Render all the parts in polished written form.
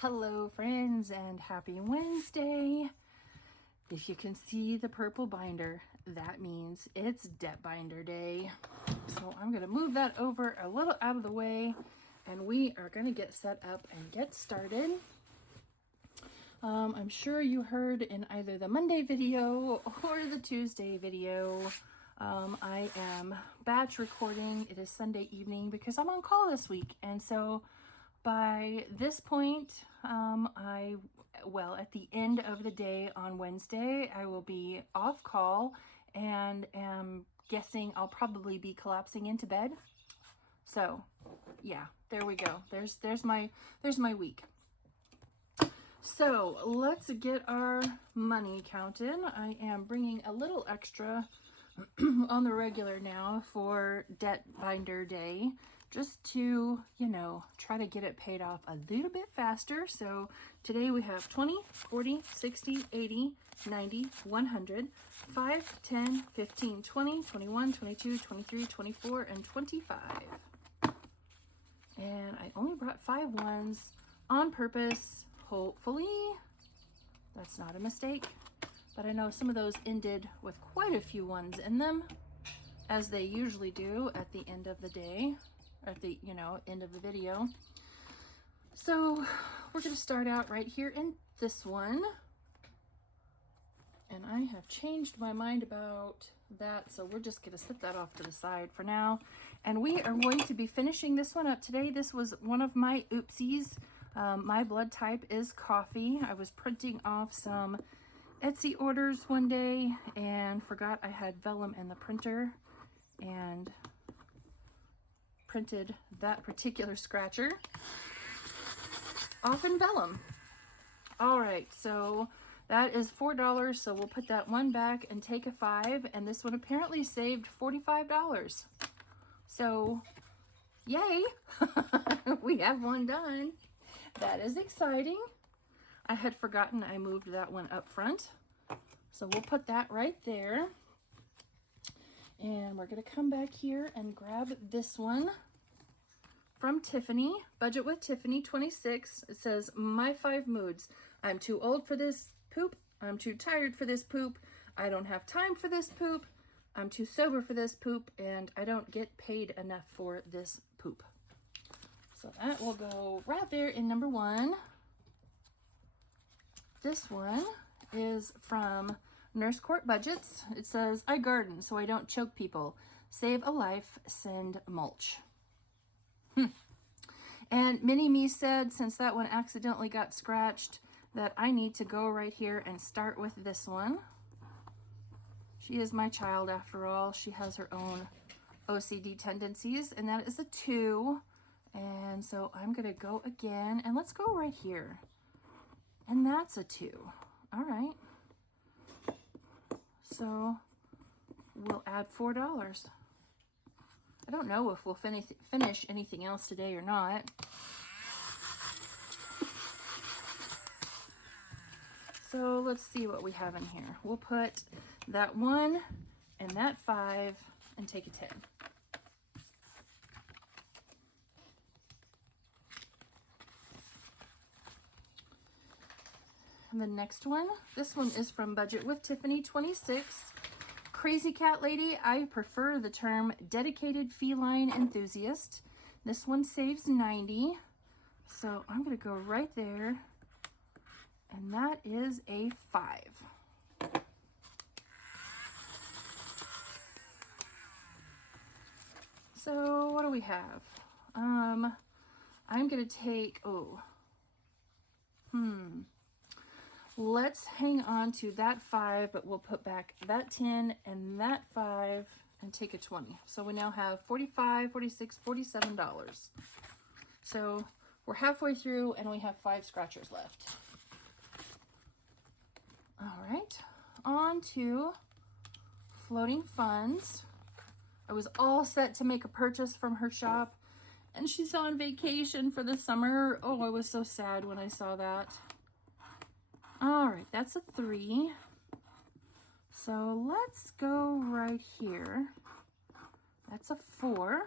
Hello friends and happy Wednesday. If you can see the purple binder, that means it's debt binder day. So I'm going to move that over a little out of the way and we are going to get set up and get started. I'm sure you heard in either the Monday video or the Tuesday video, I am batch recording. It is Sunday evening because I'm on call this week, and so by this point, at the end of the day on Wednesday, I will be off call and am guessing I'll probably be collapsing into bed. So yeah, there we go. There's my week. So let's get our money counted. I am bringing a little extra on the regular now for debt binder day, just to, try to get it paid off a little bit faster. So today we have 20, 40, 60, 80, 90, 100, 5, 10, 15, 20, 21, 22, 23, 24, and 25. And I only brought 5 ones on purpose. Hopefully that's not a mistake, but I know some of those ended with quite a few ones in them, as they usually do at the end of the day, or at the, end of the video. So we're going to start out right here in this one. And I have changed my mind about that, so we're just going to set that off to the side for now. And we are going to be finishing this one up today. This was one of my oopsies. My blood type is coffee. I was printing off some Etsy orders one day and forgot I had vellum in the printer and printed that particular scratcher off in vellum. All right, so that is $4, so we'll put that one back and take a 5, and this one apparently saved $45. So yay, we have one done. That is exciting. I had forgotten I moved that one up front. So we'll put that right there. And we're going to come back here and grab this one from Tiffany, Budget with Tiffany 26. It says, my 5 moods. I'm too old for this poop. I'm too tired for this poop. I don't have time for this poop. I'm too sober for this poop. And I don't get paid enough for this poop. So that will go right there in number 1. This one is from Nurse Court Budgets. It says, I garden so I don't choke people. Save a life, send mulch. And Mini Me said, since that one accidentally got scratched, that I need to go right here and start with this one. She is my child after all. She has her own OCD tendencies, and that is a 2. And so I'm going to go again, and let's go right here. And that's a 2. All right. So we'll add $4. I don't know if we'll finish anything else today or not. So let's see what we have in here. We'll put that 1 and that 5 and take a 10. And the next one, this one is from Budget with Tiffany 26. Crazy Cat Lady, I prefer the term dedicated feline enthusiast. This one saves 90. So I'm going to go right there. And that is a 5. So what do we have? I'm going to take, let's hang on to that 5, but we'll put back that 10 and that 5 and take a 20. So we now have $45, $46, $47. So we're halfway through and we have 5 scratchers left. All right, on to floating funds. I was all set to make a purchase from her shop, and she's on vacation for the summer. Oh, I was so sad when I saw that. All right, that's a 3. So let's go right here. That's a 4.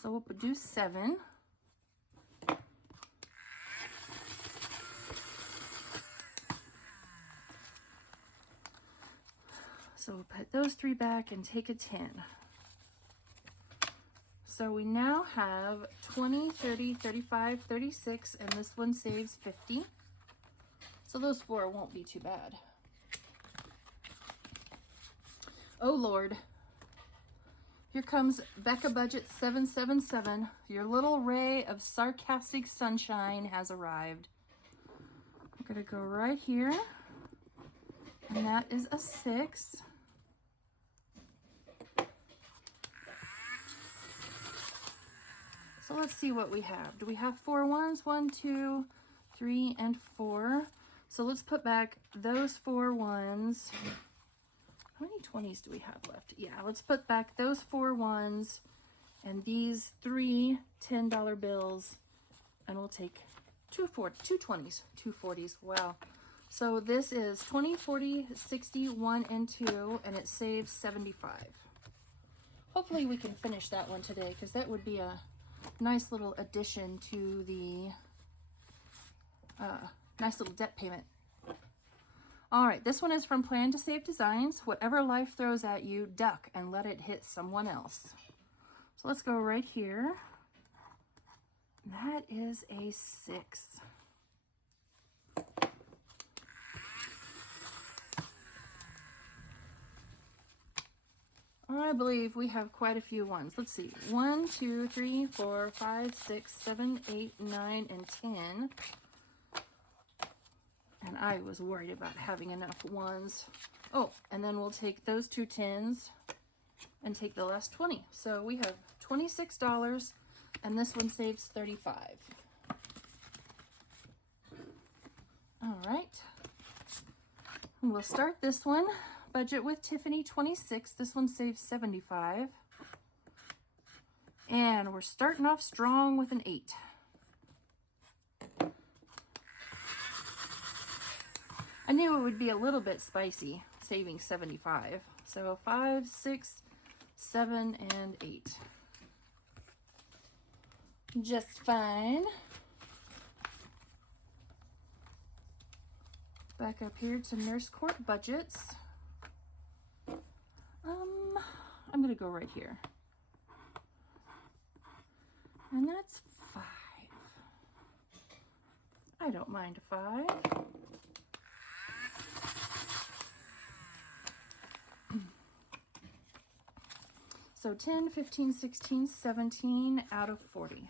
So we'll do 7. So we'll put those 3 back and take a 10. So we now have 20, 30, 35, 36, and this one saves 50. So those 4 won't be too bad. Oh Lord. Here comes Becca Budget 777. Your little ray of sarcastic sunshine has arrived. I'm gonna go right here. And that is a 6. So let's see what we have. Do we have 4 ones? 1, 2, 3, and 4. So let's put back those 4 ones. How many 20s do we have left? Yeah, let's put back those 4 ones and these 3 $10 bills, and we'll take 2 20s, 2 40s. Wow. So this is 20, 40, 60, 1, and 2, and it saves 75. Hopefully we can finish that one today, because that would be a nice little addition to the nice little debt payment. All right, this one is from Plan to Save Designs. Whatever life throws at you, duck and let it hit someone else. So let's go right here. That is a 6. I believe we have quite a few ones. Let's see. 1, 2, 3, 4, 5, 6, 7, 8, 9, and 10. And I was worried about having enough ones. Oh, and then we'll take those 2 10s and take the last 20. So we have $26, and this one saves 35. All right. And we'll start this one. Budget with Tiffany 26. This one saves 75. And we're starting off strong with an 8. I knew it would be a little bit spicy, saving 75. So 5, 6, 7, and 8. Just fine. Back up here to Nurse Court budgets. I'm gonna go right here. And that's 5. I don't mind a 5. So 10, 15, 16, 17 out of 40.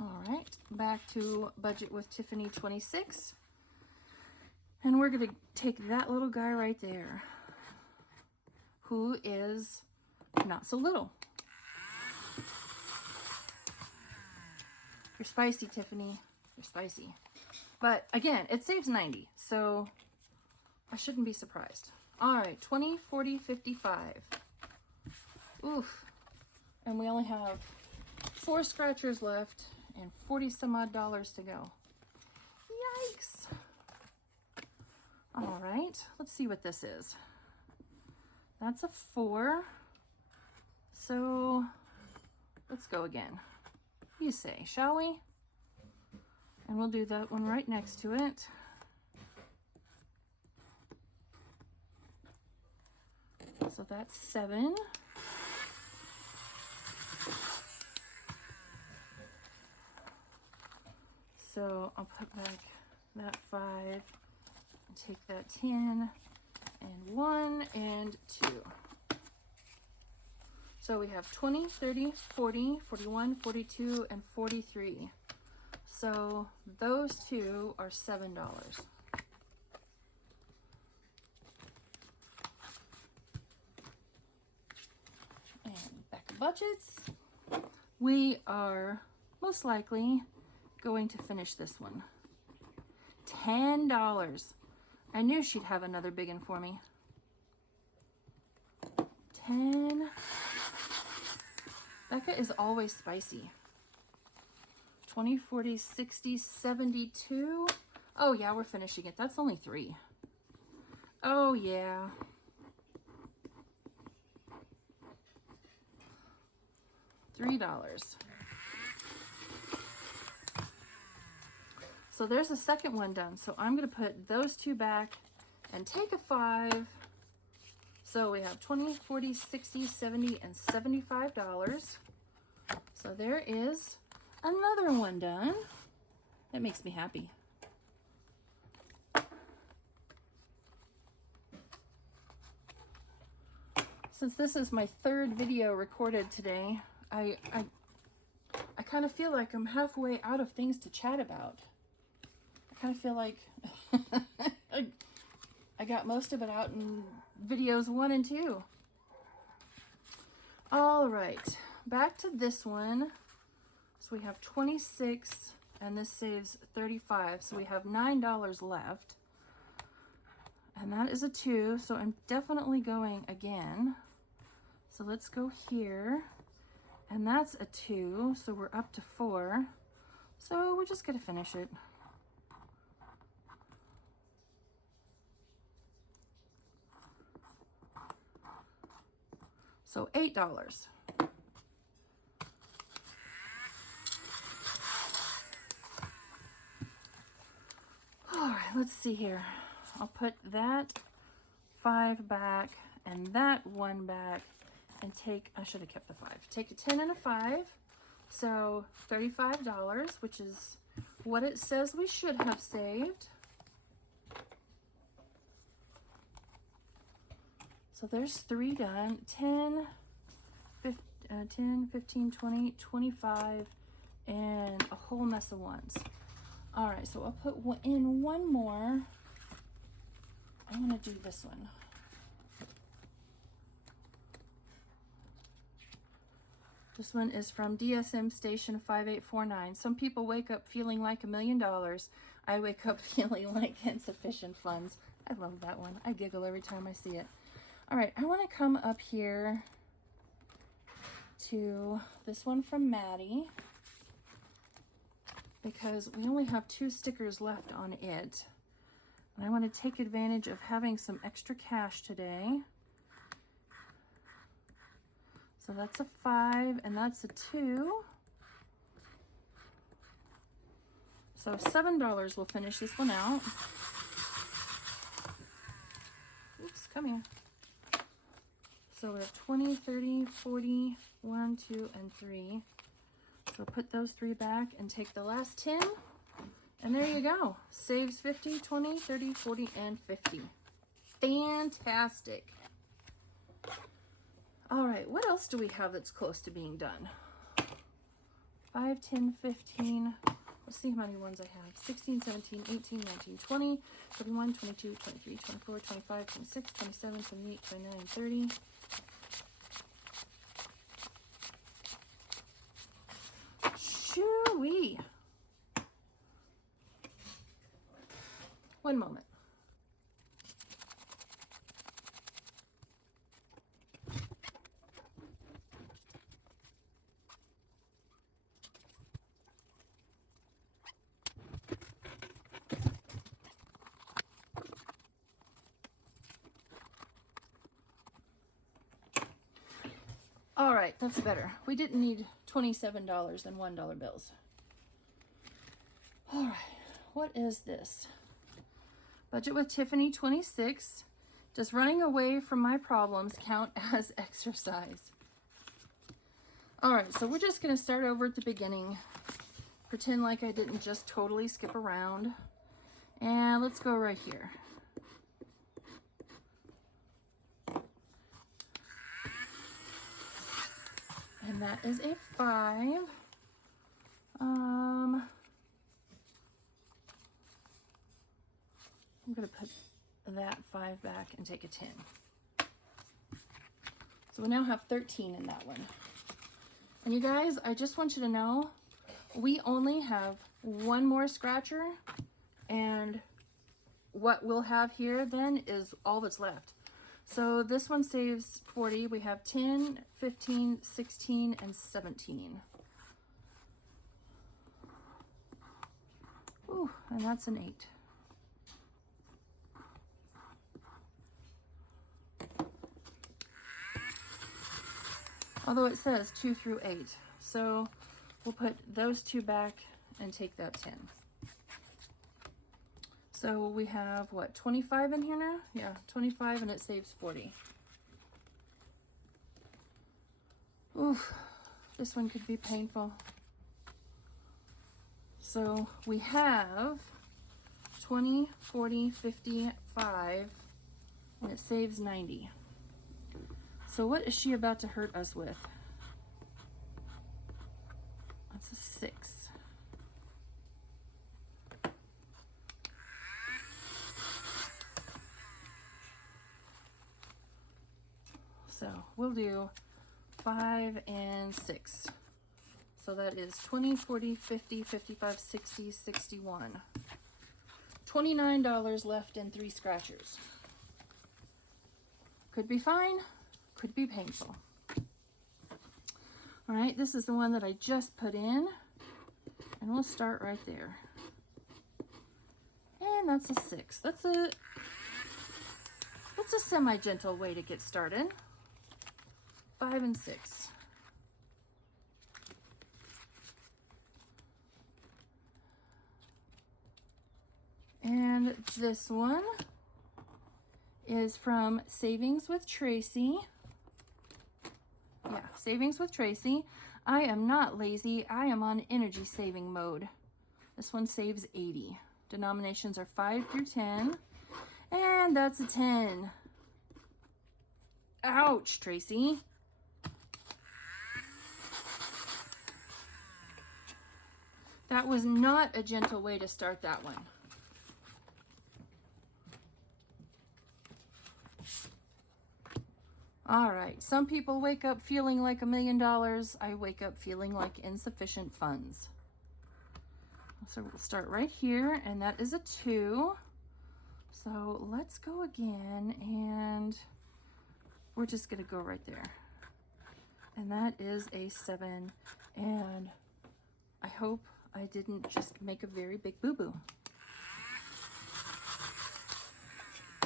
All right, back to Budget with Tiffany 26. And we're going to take that little guy right there, who is not so little. You're spicy, Tiffany. You're spicy. But again, it saves 90, so I shouldn't be surprised. All right, 20, 40, 55. Oof. And we only have 4 scratchers left and 40 some odd dollars to go. Yikes. All right, let's see what this is. That's a 4. So let's go again. You say, shall we? And we'll do that one right next to it. So that's 7. So I'll put back that 5 and take that 10 and 1 and 2. So we have 20, 30, 40, 41, 42, and 43. So those 2 are $7. And back to budgets. We are most likely going to finish this one. $10. I knew she'd have another big one for me. 10. Becca is always spicy. 20, 40, 60, 72. Oh yeah, we're finishing it. That's only 3. Oh yeah. $3. So there's the second one done. So I'm going to put those two back and take a 5. So we have 20, 40, 60, 70, and $75. So there is another one done. That makes me happy. Since this is my third video recorded today, I kind of feel like I'm halfway out of things to chat about. I kind of feel like I got most of it out in videos 1 and 2. All right, back to this one. So we have 26, and this saves 35. So we have $9 left. And that is a 2, so I'm definitely going again. So let's go here. And that's a 2, so we're up to 4. So we're just gonna finish it. So $8. All right, let's see here. I'll put that 5 back and that 1 back and take, I should have kept the 5. Take a 10 and a 5. So $35, which is what it says we should have saved. So there's 3 done. 10, 15, 20, 25, and a whole mess of 1s. All right, so I'll put in one more. I'm gonna do this one. This one is from DSM Station 5849. Some people wake up feeling like $1 million. I wake up feeling like insufficient funds. I love that one. I giggle every time I see it. All right, I want to come up here to this one from Maddie, because we only have 2 stickers left on it. And I want to take advantage of having some extra cash today. So that's a 5 and that's a 2. So $7 will finish this one out. Oops, come here. So we have 20, 30, 40, 1, 2, and 3. So put those 3 back and take the last 10. And there you go. Saves 50, 20, 30, 40, and 50. Fantastic. All right, what else do we have that's close to being done? 5, 10, 15. Let's see how many ones I have. 16, 17, 18, 19, 20, 21, 22, 23, 24, 25, 26, 27, 28, 29, 30. Shoo-wee. One moment. All right, that's better. We didn't need $27 and $1 bills. All right, what is this? Budget with Tiffany 26. Does running away from my problems count as exercise? All right, so we're just gonna start over at the beginning. Pretend like I didn't just totally skip around. And let's go right here. And that is a 5. I'm gonna put that 5 back and take a 10. So we now have 13 in that one. And you guys, I just want you to know, we only have 1 more scratcher, and what we'll have here then is all that's left. So this one saves 40. We have 10, 15, 16, and 17. Ooh, and that's an 8. Although it says 2 through 8. So we'll put those 2 back and take that 10. So we have, what, 25 in here now? Yeah, 25, and it saves 40. Oof, this one could be painful. So we have 20, 40, 55, and it saves 90. So what is she about to hurt us with? That's a 6. So we'll do 5 and 6. So that is 20, 40, 50, 55, 60, 61. $29 left in 3 scratchers. Could be fine, could be painful. All right, this is the one that I just put in, and we'll start right there. And that's a 6. That's a semi-gentle way to get started. 5 and 6. And this one is from Savings with Tracy. Yeah, Savings with Tracy. I am not lazy. I am on energy saving mode. This one saves 80. Denominations are 5 through 10. And that's a 10. Ouch, Tracy. That was not a gentle way to start that one. All right, some people wake up feeling like $1 million. I wake up feeling like insufficient funds. So we'll start right here, and that is a 2. So let's go again, and we're just gonna go right there. And that is a 7, and I hope I didn't just make a very big boo-boo.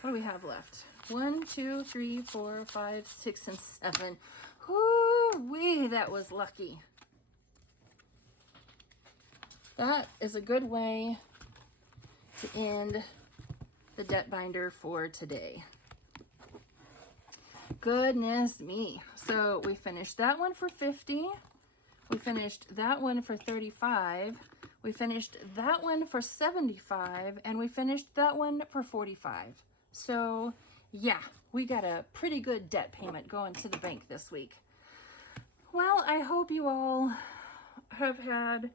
What do we have left? 1, 2, 3, 4, 5, 6, and 7. Whoo-wee, that was lucky. That is a good way to end the debt binder for today. Goodness me. So we finished that one for 50. We finished that one for 35. We finished that one for 75. And we finished that one for 45. So yeah, we got a pretty good debt payment going to the bank this week. Well, I hope you all have had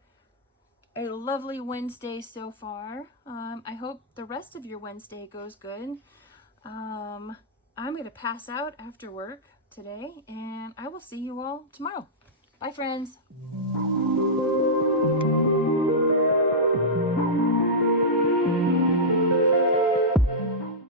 a lovely Wednesday so far. I hope the rest of your Wednesday goes good. I'm going to pass out after work today, and I will see you all tomorrow. Bye, friends.